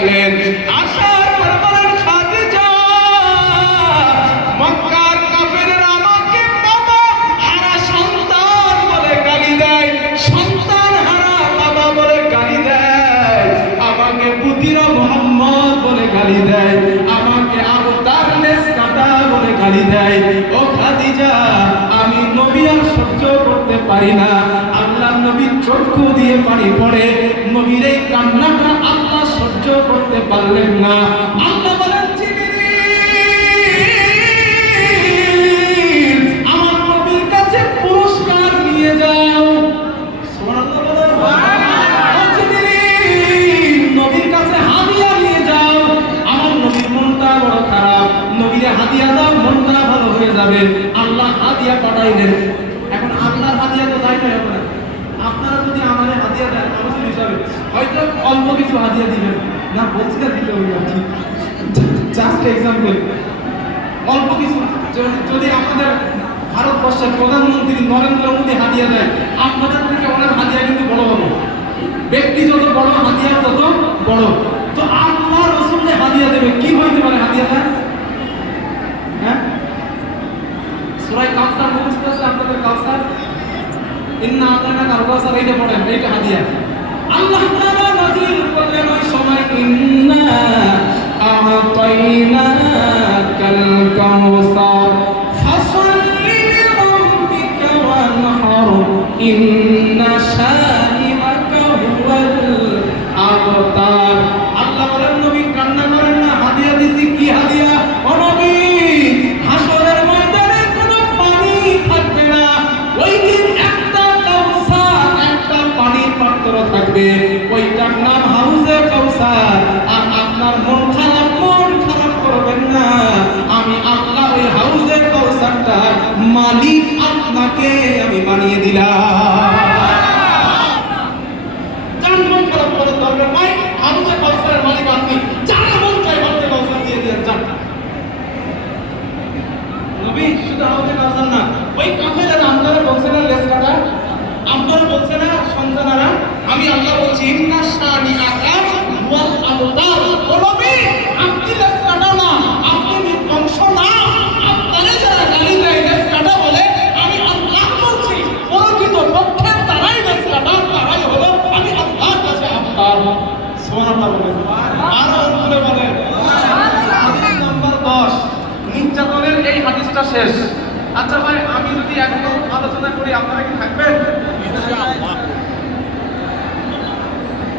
আসলেন। আসার পর বলেন খাদিজা, মক্কার কাফেররা আমাকে বাবা হারা সন্তান বলে গালি দেয়, সন্তান হারা বাবা বলে গালি দেয়, আমাকে বুতিরা মোহাম্মদ বলে গালি দেয়, আমাকে আবতার লেস কাটা বলে গালি দেয়। ও খাদিজা, আমি নবী আর সহ্য করতে পারি না। আল্লাহ নবীর চক্ষু দিয়ে পানি পড়ে, নবীর এই কান্নাটা আল্লাহ সহ্য করতে পারলেন না। আল্লাহ বলেন, জিবরিল আমার নবীর কাছে পুরস্কার নিয়ে যাও। সুবহানাল্লাহ বলেন। জিবরিল নবীর কাছে হাদিয়া নিয়ে যাও। আমার নবীর মনটা বড় খারাপ, নবীর হাদিয়া দাও, মনটা ভালো হয়ে যাবে। আল্লাহ হাদিয়া পাঠাইলেন। এখন আল্লাহর হাদিয়া তো দায়িত্ব হবে না। আপনারা যদি আমাদের হাদিয়া দেন মুসলিম হিসাবে, হয়তো অল্প কিছু হাদিয়া দিবেন না, বলছি না দিতে হবে, জাস্ট এক্সাম্পল, অল্প কিছু। যদি আপনাদের ভারতবর্ষের প্রধানমন্ত্রী নরেন্দ্র মোদী হাদিয়া দেয়, আপনাদের থেকে ওনার হাদিয়া কিন্তু বড় বড়। ব্যক্তি যত বড়, হাদিয়া তত বড়। তো আল্লাহ রাসূলকে হাদিয়া দেবে, কি হইতে পারে হাদিয়াটা? হ্যাঁ, সূরা কাউসার মুখস্থ আছে আপনাদের? কাউসার, ইন্না আতাইনাকা আল-কাউসার, এইটা পড়েন, এইটা হাদিয়া। আল্লাহ তাআলা নাযিল করলেন ওই সময়, ইন্না আতাইনাকাল কাউসার ফাসাল্লি লিরাব্বিকা ওয়ানহার ইন্না শানিআকা হুয়াল আবতার। আল্লাহ বলেন, নবী কান্না করেন না, হাদিয়া দিছি। কি হাদিয়া? ও নবী, হাসরের ময়দানে কোনো পানি থাকবে না। ওই দিন একটা কাউসার, একটা পানির পাত্র থাকবে, ওইটার নাম হাউজে কাউসার। আর আপনার মন খারাপ করবেন না, আমি আল্লাহ ওই হাউজে কাউসারটা মালিক আপনাকে আমি বানিয়ে দিলাম। যার মন খারাপ করার দরকার নাই, হাউজে কাউসারের মালিক আপনি। যারা মন চাই হাউজে কাউসার দিয়ে দেন, যান। নবী শুধু হাউজে কাউসার না, ওই কাফেররা আপনারা বলছেন না লেস কাটা, আপনারা বলছেন না সন্তানারা, আমি আল্লাহ বলছি ইন্না শানিআকা হুয়াল আবতার। ও নবী, আপনি লেস কাটা না, আপনি বংশ না, আপনারা যারা গালি দেয় লেস কাটা বলে, আমি আল্লাহ বলছি প্রকৃত পক্ষে তারাই লেস কাটা, তারাই হলো আমি আল্লাহর কাছে আবতার। সুবহানাল্লাহ বলেন। আর উপরে বলেন। হাদিস নাম্বার 10, নির্যাতনের এই হাদিসটা শেষ। আচ্ছা ভাই, আমি যদি এখন আলোচনা করি আপনারা কি থাকবেন? ইনশাআল্লাহ।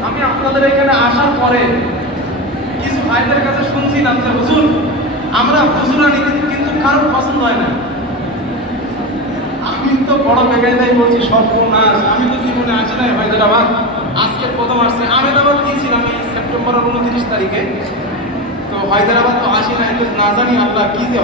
আমি আপনাদের এখানে আসার পরে কিছু ভাইদের কাছে শুনছিলাম যে হুজুর, আমরা হুজুরানি কিন্তু কারোর পছন্দ হয় না। আমি তো বড় বেকায়দায় বলছি, সর্বনাশ, আমি তো জীবনে আসি নাই ভাইদের। আমার আজকে প্রথম আসছে। আহমেদাবাদ গিয়েছিলাম এই সেপ্টেম্বরের 29 তারিখে। তো হায়দ্রাবাদ তো আসি নাই, তো না জানি আল্লাহ কি যে